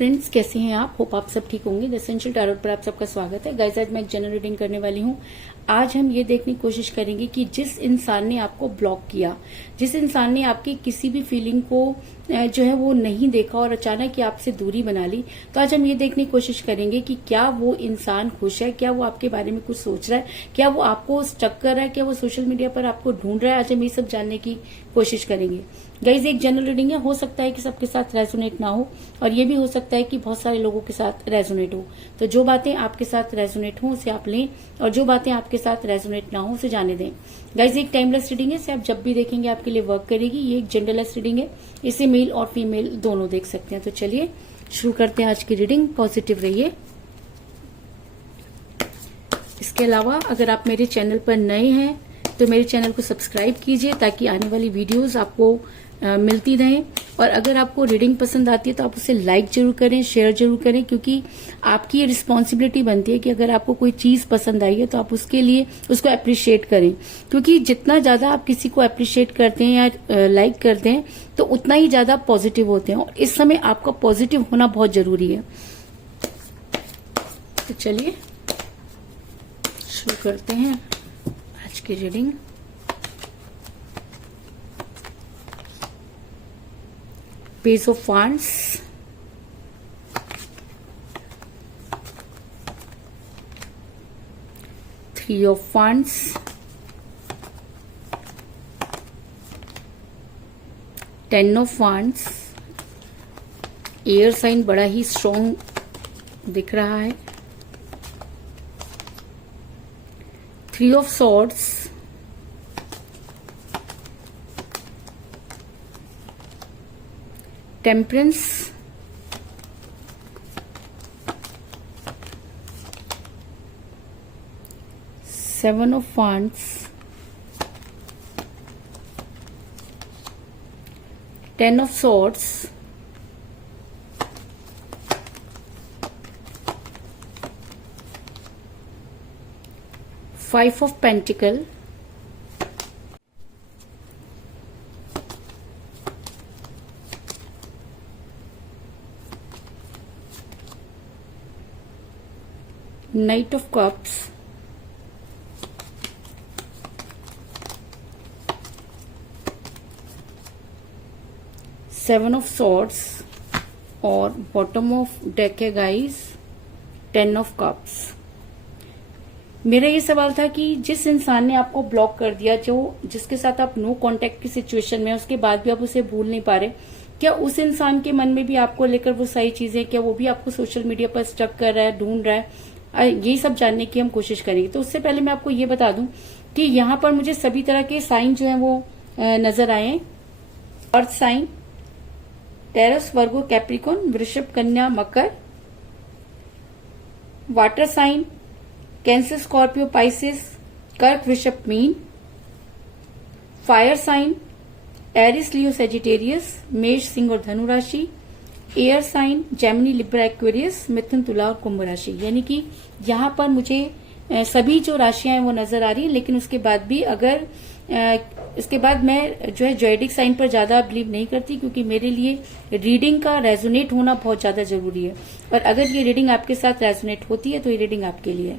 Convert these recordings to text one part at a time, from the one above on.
Friends, कैसे हैं आप? होप आप सब ठीक होंगे। द एसेंशियल टैरोट पर आप सबका स्वागत है। गाइस, आज मैं एक जनरल रीडिंग करने वाली हूँ। आज हम ये देखने की कोशिश करेंगे कि जिस इंसान ने आपको ब्लॉक किया, जिस इंसान ने आपकी किसी भी फीलिंग को जो है वो नहीं देखा और अचानक ही आपसे दूरी बना ली, तो आज हम ये देखने की कोशिश करेंगे कि क्या वो इंसान खुश है, क्या वो आपके बारे में कुछ सोच रहा है, क्या वो आपको स्टक कर रहा है, क्या वो सोशल मीडिया पर आपको ढूंढ रहा है। आज हम ये सब जानने की कोशिश करेंगे। गाइज, एक जनरल रीडिंग है, हो सकता है कि सबके साथ रेजोनेट ना हो और ये भी हो सकता है कि बहुत सारे लोगों के साथ रेजोनेट हो। तो जो बातें आपके साथ रेजोनेट हो उसे आप लें और जो बातें आपके साथ रेजोनेट ना हो उसे जाने दें। गाइज, एक टाइमलेस रीडिंग है, इसे आप जब भी देखेंगे आपके लिए वर्क करेगी। ये एक जेंडरलेस रीडिंग है, इसे मेल और फीमेल दोनों देख सकते हैं। तो चलिए शुरू करते हैं आज की रीडिंग। पॉजिटिव रहिए। इसके अलावा अगर आप मेरे चैनल पर नए हैं तो मेरे चैनल को सब्सक्राइब कीजिए ताकि आने वाली वीडियोस आपको मिलती रहें। और अगर आपको रीडिंग पसंद आती है तो आप उसे लाइक जरूर करें, शेयर जरूर करें, क्योंकि आपकी ये रिस्पॉन्सिबिलिटी बनती है कि अगर आपको कोई चीज पसंद आई है तो आप उसके लिए उसको अप्रिशिएट करें, क्योंकि जितना ज्यादा आप किसी को अप्रिशिएट करते हैं या लाइक करते हैं तो उतना ही ज्यादा पॉजिटिव होते हैं। और इस समय आपका पॉजिटिव होना बहुत जरूरी है। तो चलिए शुरू करते हैं आज की reading. Page of Wands, Three of Wands, Ten of Wands। Air sign बड़ा ही स्ट्रॉन्ग दिख रहा है। Three of Swords, Temperance, Seven of Wands, Ten of Swords, Five of Pentacles, Knight of Cups, Seven of Swords और bottom of deck है guys, Ten of Cups। मेरा ये सवाल था कि जिस इंसान ने आपको ब्लॉक कर दिया, जिसके साथ आप नो कांटेक्ट की सिचुएशन में, उसके बाद भी आप उसे भूल नहीं पा रहे, क्या उस इंसान के मन में भी आपको लेकर वो सारी चीजें, क्या वो भी आपको सोशल मीडिया पर स्टक कर रहा है, ढूंढ रहा है? ये सब जानने की हम कोशिश करेंगे। तो उससे पहले मैं आपको ये बता दूं कि यहाँ पर मुझे सभी तरह के साइन जो हैं वो नजर आए हैं। Earth sign, Taurus, Virgo, Capricorn, वृषभ, कन्या, मकर। Water sign, Cancer, Scorpio, Pisces, कर्क, वृषभ, मीन। Fire sign, Aries, Leo, Sagittarius, मेष, सिंह और धनु राशि। Air sign, Gemini, Libra, Aquarius, मिथुन, तुला और कुंभ राशि। यानी कि यहाँ पर मुझे सभी जो राशियां हैं वो नजर आ रही है, लेकिन उसके बाद भी अगर इसके बाद मैं जो है जॉयडिक साइन पर ज्यादा बिलीव नहीं करती, क्योंकि मेरे लिए रीडिंग का रेजोनेट होना बहुत ज्यादा जरूरी है। और अगर ये रीडिंग आपके साथ रेजोनेट होती है तो ये रीडिंग आपके लिए है।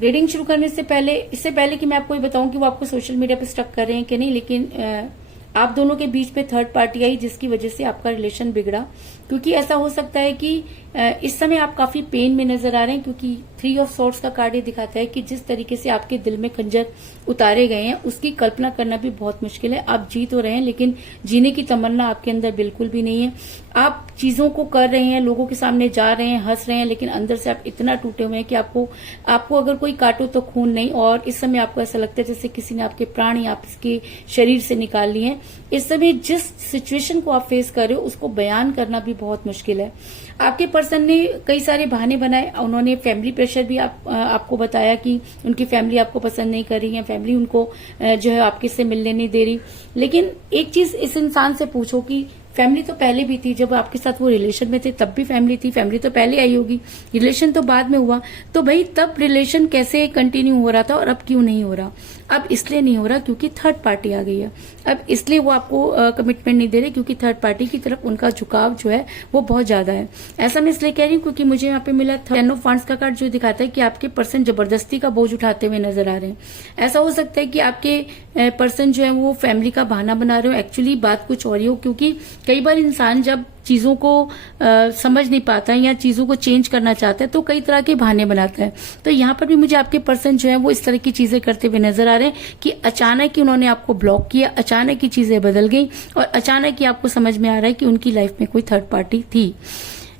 रीडिंग शुरू करने से पहले, इससे पहले कि मैं आपको ये बताऊं कि वो आपको सोशल मीडिया पर स्टक कर रहे हैं कि नहीं, लेकिन आप दोनों के बीच में थर्ड पार्टी आई जिसकी वजह से आपका रिलेशन बिगड़ा। क्योंकि ऐसा हो सकता है कि इस समय आप काफी पेन में नजर आ रहे हैं, क्योंकि थ्री ऑफ सॉर्ड्स का कार्ड ये दिखाता है कि जिस तरीके से आपके दिल में खंजर उतारे गए हैं उसकी कल्पना करना भी बहुत मुश्किल है। आप जी तो रहे हैं लेकिन जीने की तमन्ना आपके अंदर बिल्कुल भी नहीं है। आप चीजों को कर रहे हैं, लोगों के सामने जा रहे हैं, हंस रहे हैं, लेकिन अंदर से आप इतना टूटे हुए हैं कि आपको अगर कोई काटो तो खून नहीं। और इस समय आपको ऐसा लगता है जैसे किसी ने आपके प्राण ही आपके शरीर से निकाल लिए हैं। इस समय जिस सिचुएशन को आप फेस कर रहे हो उसको बयान करना भी बहुत मुश्किल है। आपके पर्सन ने कई सारे बहाने बनाए। उन्होंने फैमिली प्रेशर भी आपको बताया कि उनकी फैमिली आपको पसंद नहीं कर रही है, फैमिली उनको जो है आपके से मिलने नहीं दे रही। लेकिन एक चीज इस इंसान से पूछो कि फैमिली तो पहले भी थी, जब आपके साथ वो रिलेशन में थे तब भी फैमिली थी, फैमिली तो पहले आई होगी, रिलेशन तो बाद में हुआ, तो भाई तब रिलेशन कैसे कंटिन्यू हो रहा था और अब क्यों नहीं हो रहा? अब इसलिए नहीं हो रहा क्योंकि थर्ड पार्टी आ गई है। अब इसलिए वो आपको कमिटमेंट नहीं दे रहे क्योंकि थर्ड पार्टी की तरफ उनका झुकाव जो है वो बहुत ज्यादा है। ऐसा मैं इसलिए कह रही हूँ क्योंकि मुझे यहाँ पे मिला 10 ऑफ वांड्स का कार्ड जो दिखाता है कि आपके पर्सन जबरदस्ती का बोझ उठाते हुए नजर आ रहे हैं। ऐसा हो सकता है कि आपके पर्सन जो है वो फैमिली का बहाना बना रहे हो, एक्चुअली बात कुछ और ही हो। क्योंकि कई बार इंसान जब चीजों को समझ नहीं पाता है या चीजों को चेंज करना चाहता है तो कई तरह के बहाने बनाता है। तो यहाँ पर भी मुझे आपके पर्सन जो है वो इस तरह की चीजें करते हुए नजर आ रहे हैं कि अचानक ही उन्होंने आपको ब्लॉक किया, अचानक ही चीजें बदल गई और अचानक ही आपको समझ में आ रहा है कि उनकी लाइफ में कोई थर्ड पार्टी थी।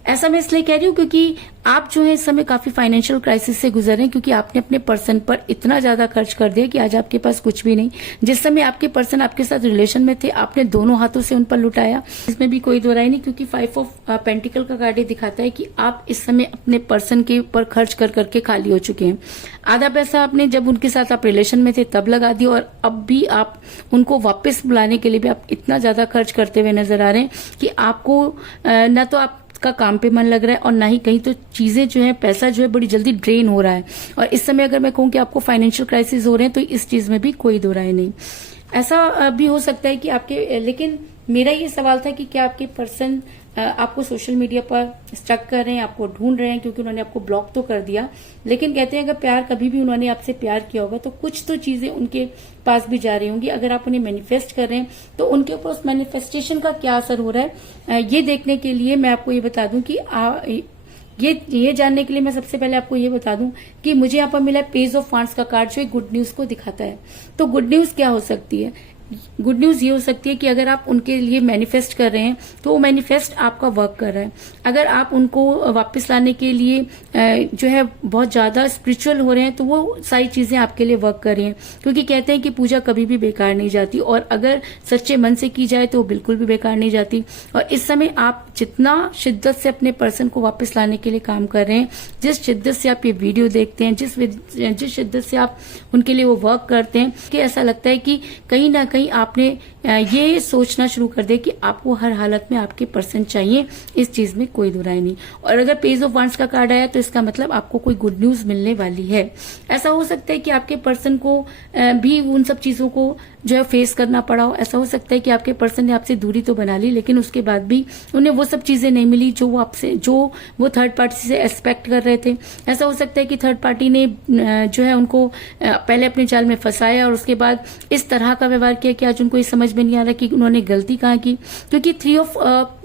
ऐसा मैं इसलिए कह रही हूँ क्योंकि आप जो है इस समय काफी फाइनेंशियल क्राइसिस से गुजर रहे हैं क्योंकि आपने अपने पर्सन पर इतना ज्यादा खर्च कर दिया कि आज आपके पास कुछ भी नहीं। जिस समय आपके पर्सन आपके साथ रिलेशन में थे आपने दोनों हाथों से उन पर लुटाया, इसमें भी कोई दो राय नहीं। क्योंकि 5 ऑफ पेंटिकल का कार्ड दिखाता है कि आप इस समय अपने पर्सन के ऊपर खर्च कर करके खाली हो चुके हैं। आधा पैसा आपने जब उनके साथ आप रिलेशन में थे तब लगा दिया और अब भी आप उनको वापस बुलाने के लिए भी आप इतना ज्यादा खर्च करते हुए नजर आ रहे हैं कि आपको न तो आप का काम पे मन लग रहा है और ना ही कहीं तो चीजें जो है पैसा जो है बड़ी जल्दी ड्रेन हो रहा है। और इस समय अगर मैं कहूँ कि आपको फाइनेंशियल क्राइसिस हो रहे हैं तो इस चीज में भी कोई दो राय नहीं। ऐसा भी हो सकता है कि आपके, लेकिन मेरा ये सवाल था कि क्या आपके पर्सन आपको सोशल मीडिया पर स्टक कर रहे हैं, आपको ढूंढ रहे हैं क्योंकि उन्होंने आपको ब्लॉक तो कर दिया। लेकिन कहते हैं अगर प्यार कभी भी उन्होंने आपसे प्यार किया होगा तो कुछ तो चीजें उनके पास भी जा रही होंगी। अगर आप उन्हें मैनिफेस्ट कर रहे हैं तो उनके ऊपर उस मैनिफेस्टेशन का क्या असर हो रहा है ये देखने के लिए मैं आपको ये बता दूं कि ये जानने के लिए मैं सबसे पहले आपको ये बता दूं कि मुझे यहाँ पर मिला पेज ऑफ वांड्स का कार्ड जो गुड न्यूज को दिखाता है। तो गुड न्यूज क्या हो सकती है? गुड न्यूज ये हो सकती है कि अगर आप उनके लिए मैनिफेस्ट कर रहे हैं तो वो मैनिफेस्ट आपका वर्क कर रहा है। अगर आप उनको वापस लाने के लिए जो है बहुत ज्यादा स्पिरिचुअल हो रहे हैं तो वो सारी चीजें आपके लिए वर्क कर रही हैं। क्योंकि कहते हैं कि पूजा कभी भी बेकार नहीं जाती और अगर सच्चे मन से की जाए तो वो बिल्कुल भी बेकार नहीं जाती। और इस समय आप जितना शिद्दत से अपने पर्सन को वापस लाने के लिए काम कर रहे हैं, जिस शिद्दत से आप ये वीडियो देखते हैं, जिस शिद्दत से आप उनके लिए वो वर्क करते हैं कि ऐसा लगता है कि कहीं ना कहीं आपने ये सोचना शुरू कर दिया कि आपको हर हालत में आपके पर्सन चाहिए। इस चीज में कोई दुराई नहीं। और अगर पेज ऑफ वांड्स का कार्ड आया तो इसका मतलब आपको कोई गुड न्यूज मिलने वाली है। ऐसा हो सकता है कि आपके पर्सन को भी उन सब चीजों को जो है फेस करना पड़ा हो। ऐसा हो सकता है कि आपके पर्सन ने आपसे दूरी तो बना ली लेकिन उसके बाद भी उन्हें वो सब चीजें नहीं मिली जो वो थर्ड पार्टी से एक्सपेक्ट कर रहे थे। ऐसा हो सकता है कि थर्ड पार्टी ने जो है उनको पहले अपने जाल में फंसाया और उसके बाद इस तरह का व्यवहार किया कि आज उनको ये समझ में नहीं आ रहा कि उन्होंने गलती कहाँ की। क्योंकि 3 ऑफ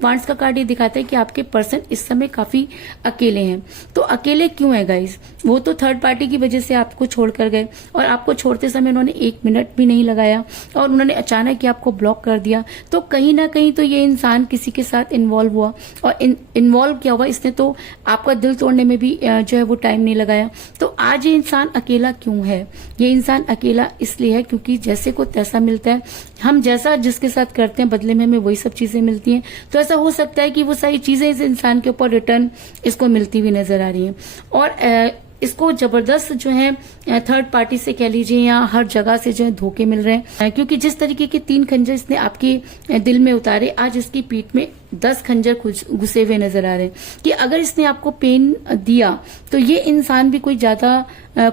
वांड्स का कार्ड ये दिखाता है कि आपके पर्सन इस समय काफी अकेले हैं। तो अकेले क्यों है गाइस? वो तो थर्ड पार्टी की वजह से आपको छोड़कर गए और आपको छोड़ते समय उन्होंने 1 मिनट भी नहीं लगाया और उन्होंने अचानक ही आपको ब्लॉक कर दिया। तो कहीं ना कहीं तो ये इंसान किसी के साथ इन्वॉल्व हुआ और इन्वॉल्व क्या हुआ, इसने तो आपका दिल तोड़ने में भी जो है वो टाइम नहीं लगाया। तो आज ये इंसान अकेला क्यों है? ये इंसान अकेला इसलिए है क्योंकि जैसे को तैसा मिलता है। हम जैसा जिसके साथ करते हैं बदले में हमें वही सब चीजें मिलती हैं। तो ऐसा हो सकता है कि वो सारी चीजें इस इंसान के ऊपर रिटर्न इसको मिलती हुई नजर आ रही हैं और इसको जबरदस्त जो है थर्ड पार्टी से कह लीजिए या हर जगह से जो है धोखे मिल रहे हैं। क्योंकि जिस तरीके के 3 खंजर इसने आपके दिल में उतारे, आज इसकी पीठ में 10 खंजर घुसे हुए नजर आ रहे हैं कि अगर इसने आपको पेन दिया तो ये इंसान भी कोई ज्यादा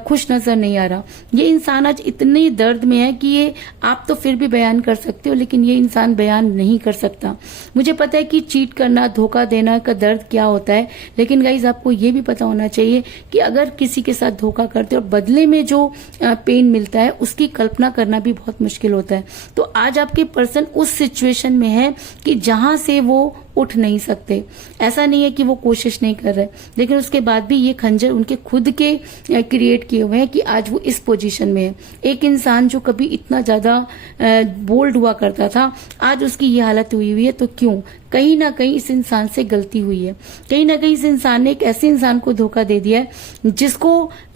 खुश नजर नहीं आ रहा। ये इंसान आज इतने दर्द में है कि ये आप तो फिर भी बयान कर सकते हो लेकिन ये इंसान बयान नहीं कर सकता। मुझे पता है कि चीट करना, धोखा देना का दर्द क्या होता है, लेकिन गाइज आपको ये भी पता होना चाहिए कि अगर किसी के साथ धोखा करते हो और बदले में जो पेन मिलता है उसकी कल्पना करना भी बहुत मुश्किल होता है। तो आज आपके पर्सन उस सिचुएशन में है कि जहां से वो उठ नहीं सकते। ऐसा नहीं है कि वो कोशिश नहीं कर रहे, लेकिन उसके बाद भी ये खंजर उनके खुद के क्रिएट किए हुए हैं कि आज वो इस पोजीशन में है। एक इंसान जो कभी इतना ज्यादा बोल्ड हुआ करता था, आज उसकी ये हालत हुई है। तो क्यों? कहीं ना कहीं इस इंसान से गलती हुई है। कहीं ना कहीं इस इंसान ने एक ऐसे इंसान को धोखा दे दिया है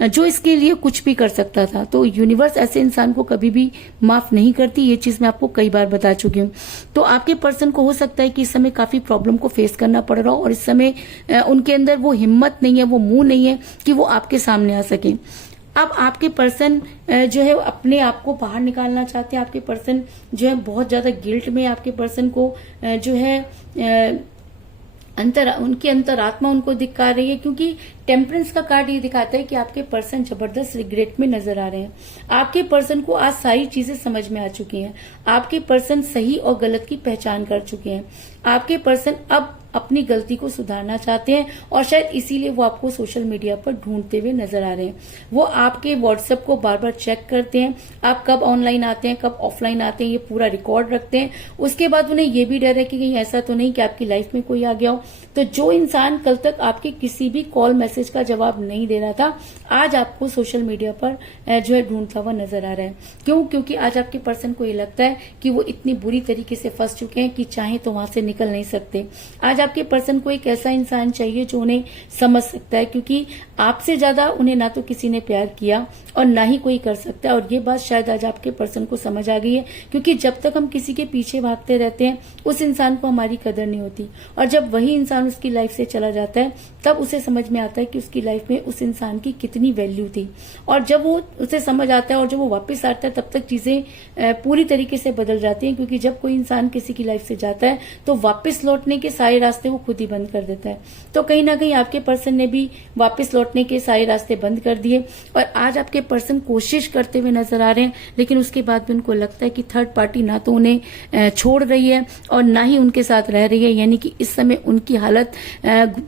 जो इसके लिए कुछ भी कर सकता था। तो यूनिवर्स ऐसे इंसान को कभी भी माफ नहीं करती। ये चीज मैं आपको कई बार बता चुकी हूँ। तो आपके पर्सन को हो सकता है कि इस समय काफी प्रॉब्लम को फेस करना पड़ रहा हो और इस समय उनके अंदर वो हिम्मत नहीं है, वो मुंह नहीं है कि वो आपके सामने आ सके। अब आपके पर्सन जो है अपने आप को बाहर निकालना चाहते हैं। आपके पर्सन जो है बहुत ज्यादा गिल्ट में, आपके पर्सन को जो है उनकी अंतरात्मा उनको दिखा रही है, क्योंकि टेम्परेंस का कार्ड ये दिखाता है कि आपके पर्सन जबरदस्त रिग्रेट में नजर आ रहे हैं। आपके पर्सन को आज सारी चीजें समझ में आ चुकी हैं। आपके पर्सन सही और गलत की पहचान कर चुके हैं। आपके पर्सन अब अपनी गलती को सुधारना चाहते हैं और शायद इसीलिए वो आपको सोशल मीडिया पर ढूंढते हुए नजर आ रहे हैं। वो आपके व्हाट्सएप को बार बार चेक करते हैं, आप कब ऑनलाइन आते हैं, कब ऑफलाइन आते हैं, ये पूरा रिकॉर्ड रखते हैं। उसके बाद उन्हें ये भी डर है कि कहीं ऐसा तो नहीं कि आपकी लाइफ में कोई आ गया हो। तो जो इंसान कल तक आपके किसी भी कॉल मैसेज का जवाब नहीं दे रहा था, आज आपको सोशल मीडिया पर जो है ढूंढता हुआ नजर आ रहा है। क्यों? क्योंकि आज आपके पर्सन को ये लगता है कि वो इतनी बुरी तरीके से फंस चुके हैं कि चाहे तो वहां से निकल नहीं सकते। आज आपके पर्सन को एक ऐसा इंसान चाहिए जो उन्हें समझ सकता है, क्योंकि आपसे ज्यादा उन्हें ना तो किसी ने प्यार किया और ना ही कोई कर सकता है। और ये बात शायद आज आपके पर्सन को समझ आ गई है, क्योंकि जब तक हम किसी के पीछे भागते रहते हैं उस इंसान को हमारी कदर नहीं होती, और जब वही इंसान उसकी लाइफ से चला जाता है तब उसे समझ में आता है कि उसकी लाइफ में उस इंसान की कितनी वैल्यू थी। और जब वो उसे समझ आता है और जब वो वापस आता है तब तक चीजें पूरी तरीके से बदल जाती हैं, क्योंकि जब कोई इंसान किसी की लाइफ से जाता है तो वापस लौटने के सारे रास्ते वो खुद ही बंद कर देता है। तो कहीं ना कहीं आपके पर्सन ने भी वापस लौटने के सारे रास्ते बंद कर दिए और आज आपके पर्सन कोशिश करते हुए नजर आ रहे हैं, लेकिन उसके बाद भी उनको लगता है कि थर्ड पार्टी ना तो उन्हें छोड़ रही है और ना ही उनके साथ रह रही है। यानी कि इस समय उनकी हालत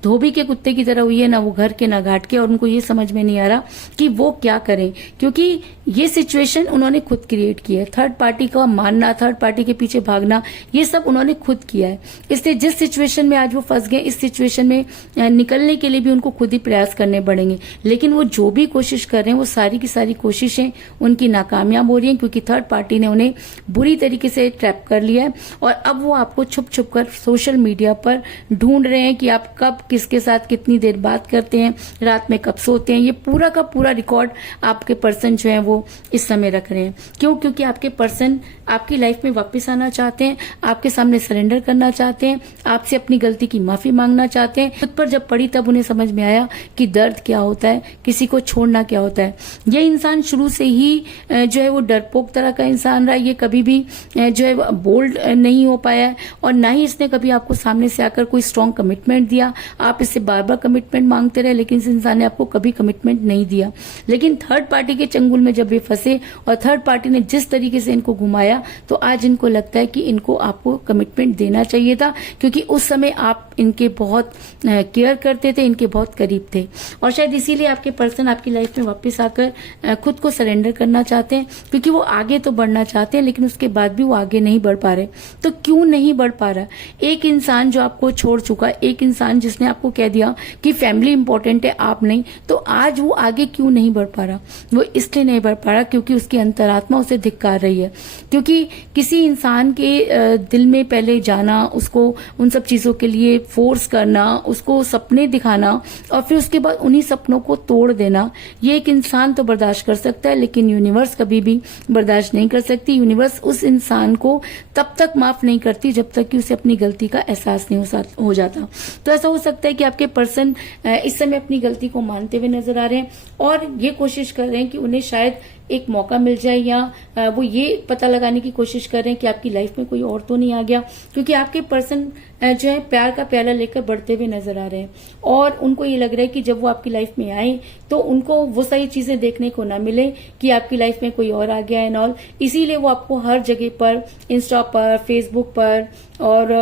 धोबी के कुत्ते की तरह हुई है, ना वो घर के ना घाट के, और उनको ये समझ में नहीं आ रहा कि वो क्या करें, क्योंकि ये सिचुएशन उन्होंने खुद क्रिएट की है। थर्ड पार्टी का मानना, थर्ड पार्टी के पीछे भागना, ये सब उन्होंने खुद किया है। इसलिए जिस सिचुएशन में आज वो फंस गए, इस सिचुएशन में निकलने के लिए भी उनको खुद ही प्रयास करने पड़ेंगे। लेकिन वो जो भी कोशिश कर रहे हैं वो सारी की सारी कोशिशें उनकी नाकामयाब हो रही हैं, क्योंकि थर्ड पार्टी ने उन्हें बुरी तरीके से ट्रैप कर लिया है। और अब वो आपको छुप छुप कर सोशल मीडिया पर ढूंढ रहे हैं कि आप कब किसके साथ कितनी देर बात करते हैं, रात में कब सोते हैं। ये पूरा का पूरा रिकॉर्ड आपके पर्सन जो है वो इस समय रख रहे हैं। क्यों? क्योंकि आपके पर्सन आपकी लाइफ में वापस आना चाहते हैं, आपके सामने सरेंडर करना चाहते हैं, आपसे अपनी गलती की माफी मांगना चाहते हैं। खुद पर जब पड़ी तब उन्हें समझ में आया कि दर्द क्या होता है, किसी को छोड़ना क्या होता है। ये इंसान शुरू से ही जो है वो डरपोक तरह का इंसान रहा। ये कभी भी जो है बोल्ड नहीं हो पाया है और ना ही इसने कभी आपको सामने से आकर कोई स्ट्रांग कमिटमेंट दिया। आप इससे बार बार कमिटमेंट मांगते रहे, लेकिन इस इंसान ने आपको कभी कमिटमेंट नहीं दिया। लेकिन थर्ड पार्टी के चंगुल में जब ये फंसे और थर्ड पार्टी ने जिस तरीके से इनको घुमाया, तो आज इनको लगता है कि इनको आपको कमिटमेंट देना चाहिए था, क्योंकि उस समय आप इनके बहुत केयर करते थे, इनके बहुत करीब थे। और शायद इसीलिए आपके पर्सन आपकी लाइफ में वापस आकर खुद को सरेंडर करना चाहते हैं, क्योंकि वो आगे तो बढ़ना चाहते हैं, लेकिन उसके बाद भी वो आगे नहीं बढ़ पा रहे। तो क्यों नहीं बढ़ पा रहा? एक इंसान जो आपको छोड़ चुका, एक इंसान जिसने आपको कह दिया कि फैमिली इंपॉर्टेंट है, आप नहीं, तो आज वो आगे क्यों नहीं बढ़ पा रहा? वो इसलिए नहीं बढ़ पा रहा क्योंकि उसकी अंतरात्मा उसे धिक्कार रही है। क्योंकि किसी इंसान के दिल में पहले जाना, उसको उन सब चीजों के लिए फोर्स करना, उसको सपने दिखाना और फिर उसके बाद उन्हीं सपनों को तोड़ देना, ये एक इंसान तो बर्दाश्त कर सकता है, लेकिन यूनिवर्स कभी भी बर्दाश्त नहीं कर सकती। यूनिवर्स उस इंसान को तब तक माफ नहीं करती जब तक कि उसे अपनी गलती का एहसास नहीं हो जाता। तो ऐसा हो सकता है कि आपके पर्सन इस समय अपनी गलती को मानते हुए नजर आ रहे हैं और ये कोशिश कर रहे हैं कि उन्हें शायद एक मौका मिल जाए, या वो ये पता लगाने की कोशिश कर रहे हैं कि आपकी लाइफ में कोई और तो नहीं आ गया, क्योंकि आपके पर्सन जो है प्यार का प्याला लेकर बढ़ते हुए नजर आ रहे हैं और उनको ये लग रहा है कि जब वो आपकी लाइफ में आए तो उनको वो सारी चीजें देखने को ना मिले कि आपकी लाइफ में कोई और आ गया एंड ऑल। इसीलिए वो आपको हर जगह पर, इंस्टा पर, फेसबुक पर और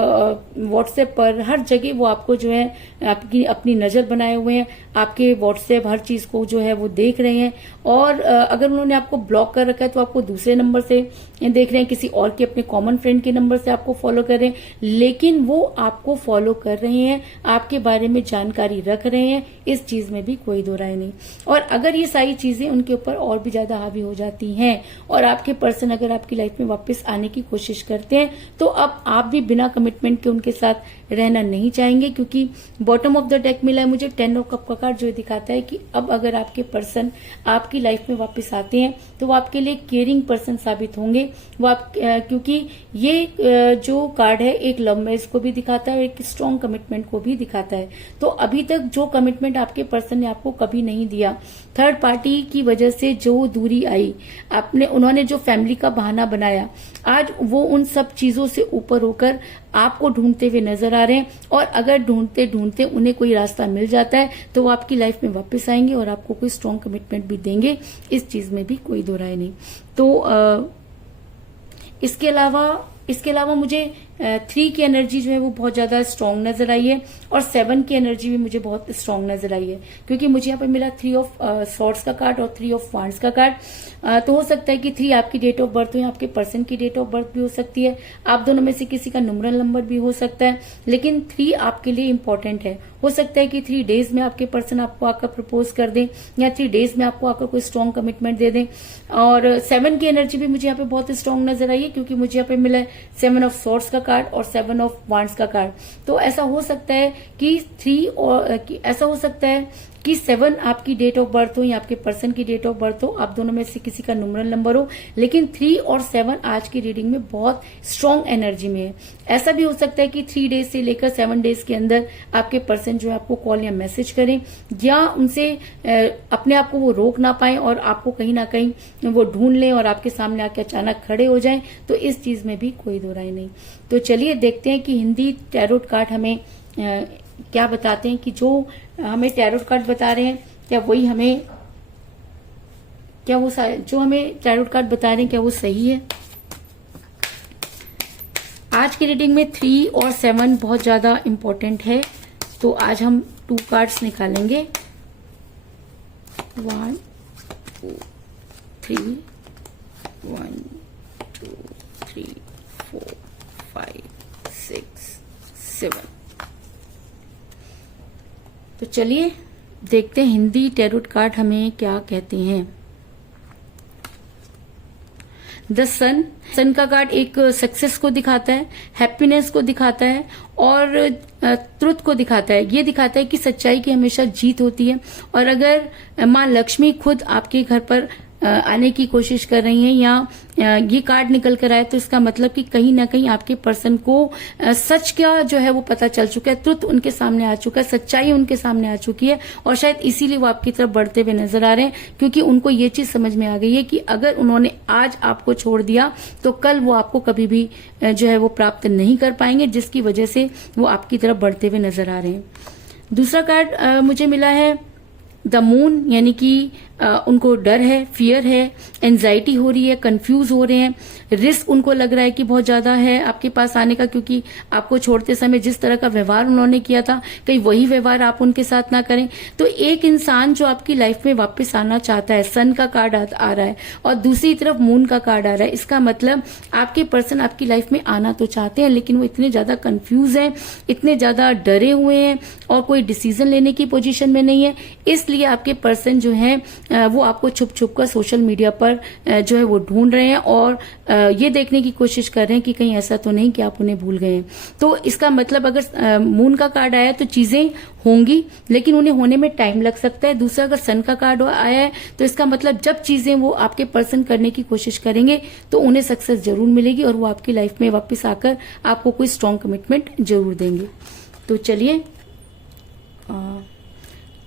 व्हाट्सएप पर, हर जगह वो आपको जो है आपकी अपनी नजर बनाए हुए हैं। आपके व्हाट्सएप हर चीज को जो है वो देख रहे हैं और अगर उन्होंने आपको ब्लॉक कर रखा है तो आपको दूसरे नंबर से देख रहे हैं, किसी और के अपने कॉमन फ्रेंड के नंबर से आपको फॉलो कर रहे हैं, लेकिन वो आपको फॉलो कर रहे हैं, आपके बारे में जानकारी रख रहे हैं। इस चीज में भी कोई दो राय नहीं। और अगर ये सारी चीजें उनके ऊपर और भी ज्यादा हावी हो जाती हैं और आपके पर्सन अगर आपकी लाइफ में वापस आने की कोशिश करते हैं, तो अब आप भी बिना कमिटमेंट के उनके साथ रहना नहीं चाहेंगे, क्योंकि बॉटम ऑफ द डेक मिला है मुझे 10 ऑफ कप का कार्ड, जो दिखाता है कि अब अगर आपके पर्सन आपकी लाइफ में वापस आते हैं तो वो आपके लिए केयरिंग पर्सन साबित होंगे। वो आप क्योंकि ये जो कार्ड है एक लव मैरिज को भी दिखाता है और एक स्ट्रॉन्ग कमिटमेंट को भी दिखाता है। तो अभी तक जो कमिटमेंट आपके पर्सन ने आपको कभी नहीं दिया, थर्ड पार्टी की वजह से जो दूरी आई, उन्होंने जो फैमिली का बहाना बनाया, आज वो उन सब चीजों से ऊपर होकर आपको ढूंढते हुए नजर आ रहे हैं, और अगर ढूंढते ढूंढते उन्हें कोई रास्ता मिल जाता है तो वो आपकी लाइफ में वापस आएंगे और आपको कोई स्ट्रॉन्ग कमिटमेंट भी देंगे, इस चीज में भी कोई दो राय नहीं। तो इसके अलावा मुझे 3 की एनर्जी जो है वो बहुत ज्यादा स्ट्रांग नजर आई है, और 7 की एनर्जी भी मुझे बहुत स्ट्रांग नजर आई है, क्योंकि मुझे यहाँ पे मिला 3 ऑफ सॉर्ड्स का कार्ड और 3 ऑफ वांड्स का कार्ड। तो हो सकता है कि 3 आपकी डेट ऑफ बर्थ हो या आपके पर्सन की डेट ऑफ बर्थ भी हो सकती है, आप दोनों में से किसी का न्यूमरल नंबर भी हो सकता है, लेकिन 3 आपके लिए इंपॉर्टेंट है। हो सकता है कि 3 डेज में आपके पर्सन आपको आकर प्रपोज कर दें, या 3 डेज में आपको आकर कोई स्ट्रॉन्ग कमिटमेंट दे दें। और 7 की एनर्जी भी मुझे यहाँ पे बहुत स्ट्रॉन्ग नजर आई है, क्योंकि मुझे यहाँ पे मिला है 7 ऑफ सॉर्ड्स का कार्ड और 7 ऑफ वांड्स का कार्ड। तो ऐसा हो सकता है कि 7 आपकी डेट ऑफ बर्थ हो या आपके पर्सन की डेट ऑफ बर्थ हो, आप दोनों में से किसी का न्यूमरल नंबर हो, लेकिन 3 और 7 आज की रीडिंग में बहुत स्ट्रॉन्ग एनर्जी में है। ऐसा भी हो सकता है कि 3 डेज से लेकर 7 डेज के अंदर आपके पर्सन जो है आपको कॉल या मैसेज करें, या उनसे अपने आप को वो रोक ना पाए और आपको कहीं ना कहीं वो ढूंढ लें और आपके सामने आके अचानक खड़े हो जाएं, तो इस चीज में भी कोई दो राय नहीं। तो चलिए देखते हैं कि हिंदी टैरोट कार्ड हमें क्या बताते हैं, कि जो हमें टैरोट कार्ड बता रहे हैं जो हमें टैरोट कार्ड बता रहे हैं क्या वो सही है। आज की रीडिंग में 3 और 7 बहुत ज्यादा इंपॉर्टेंट है, तो आज हम 2 कार्ड्स निकालेंगे। 1 2 3 1 2 3 4 5 6 7। तो चलिए देखते हैं हिंदी टैरोट कार्ड हमें क्या कहते हैं। द सन का कार्ड एक सक्सेस को दिखाता है, हैप्पीनेस को दिखाता है, और ट्रुथ को दिखाता है। ये दिखाता है कि सच्चाई की हमेशा जीत होती है, और अगर माँ लक्ष्मी खुद आपके घर पर आने की कोशिश कर रही हैं, या ये कार्ड निकल कर आए, तो इसका मतलब कि कहीं ना कहीं आपके पर्सन को सच क्या जो है वो पता चल चुका है, ट्रुथ उनके सामने आ चुका है, सच्चाई उनके सामने आ चुकी है, और शायद इसीलिए वो आपकी तरफ बढ़ते हुए नजर आ रहे हैं, क्योंकि उनको ये चीज समझ में आ गई है कि अगर उन्होंने आज आपको छोड़ दिया तो कल वो आपको कभी भी जो है वो प्राप्त नहीं कर पाएंगे, जिसकी वजह से वो आपकी तरफ बढ़ते हुए नजर आ रहे हैं। दूसरा कार्ड मुझे मिला है द मून, यानी कि उनको डर है, फियर है, एंजाइटी हो रही है, कंफ्यूज हो रहे हैं, रिस्क उनको लग रहा है कि बहुत ज्यादा है आपके पास आने का, क्योंकि आपको छोड़ते समय जिस तरह का व्यवहार उन्होंने किया था कहीं वही व्यवहार आप उनके साथ ना करें। तो एक इंसान जो आपकी लाइफ में वापस आना चाहता है, सन का कार्ड आ रहा है और दूसरी तरफ मून का कार्ड आ रहा है, इसका मतलब आपके पर्सन आपकी लाइफ में आना तो चाहते हैं, लेकिन वो इतने ज्यादा कंफ्यूज हैं, इतने ज्यादा डरे हुए हैं और कोई डिसीजन लेने की पोजीशन में नहीं है। इसलिए आपके पर्सन जो है वो आपको छुप छुप कर सोशल मीडिया पर जो है वो ढूंढ रहे हैं, और ये देखने की कोशिश कर रहे हैं कि कहीं ऐसा तो नहीं कि आप उन्हें भूल गए हैं। तो इसका मतलब अगर मून का कार्ड आया तो चीजें होंगी, लेकिन उन्हें होने में टाइम लग सकता है। दूसरा अगर सन का कार्ड आया है तो इसका मतलब जब चीजें वो आपके पर्सन करने की कोशिश करेंगे तो उन्हें सक्सेस जरूर मिलेगी, और वो आपकी लाइफ में वापस आकर आपको कोई स्ट्रॉन्ग कमिटमेंट जरूर देंगे। तो चलिए,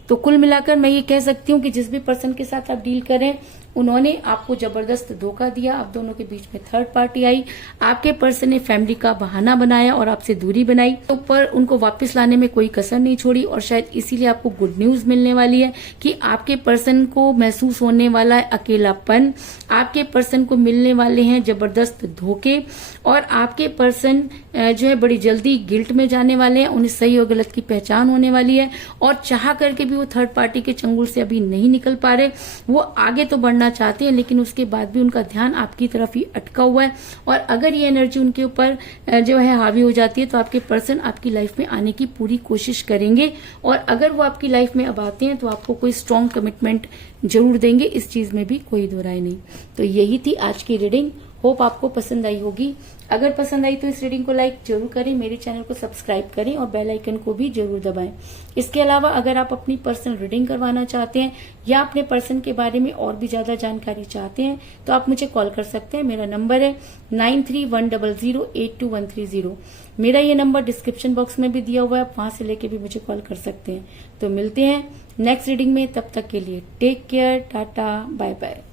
तो कुल मिलाकर मैं ये कह सकती हूँ कि जिस भी पर्सन के साथ आप डील करें उन्होंने आपको जबरदस्त धोखा दिया, आप दोनों के बीच में थर्ड पार्टी आई, आपके पर्सन ने फैमिली का बहाना बनाया और आपसे दूरी बनाई, तो पर उनको वापस लाने में कोई कसर नहीं छोड़ी, और शायद इसीलिए आपको गुड न्यूज मिलने वाली है कि आपके पर्सन को महसूस होने वाला है अकेलापन, आपके पर्सन को मिलने वाले हैं जबरदस्त धोखे, और आपके पर्सन जो है बड़ी जल्दी गिल्ट में जाने वाले हैं, उन्हें सही और गलत की पहचान होने वाली है, और चाह करके भी वो थर्ड पार्टी के चंगुल से अभी नहीं निकल पा रहे। वो आगे तो बढ़ना चाहते हैं, लेकिन उसके बाद भी उनका ध्यान आपकी तरफ ही अटका हुआ है, और अगर ये एनर्जी उनके ऊपर जो है हावी हो जाती है तो आपके पर्सन आपकी लाइफ में आने की पूरी कोशिश करेंगे, और अगर वो आपकी लाइफ में अब आते हैं तो आपको कोई स्ट्रॉन्ग कमिटमेंट जरूर देंगे, इस चीज में भी कोई दो राय नहीं। तो यही थी आज की रीडिंग, होप आपको पसंद आई होगी। अगर पसंद आई तो इस रीडिंग को लाइक जरूर करें, मेरे चैनल को सब्सक्राइब करें और बेल आइकन को भी जरूर दबाएं। इसके अलावा अगर आप अपनी पर्सनल रीडिंग करवाना चाहते हैं या अपने पर्सन के बारे में और भी ज्यादा जानकारी चाहते हैं तो आप मुझे कॉल कर सकते हैं। मेरा नंबर है 9310082130। मेरा ये नंबर डिस्क्रिप्शन बॉक्स में भी दिया हुआ है, आप वहां से लेके भी मुझे कॉल कर सकते हैं। तो मिलते हैं नेक्स्ट रीडिंग में, तब तक के लिए take care, tata, bye bye.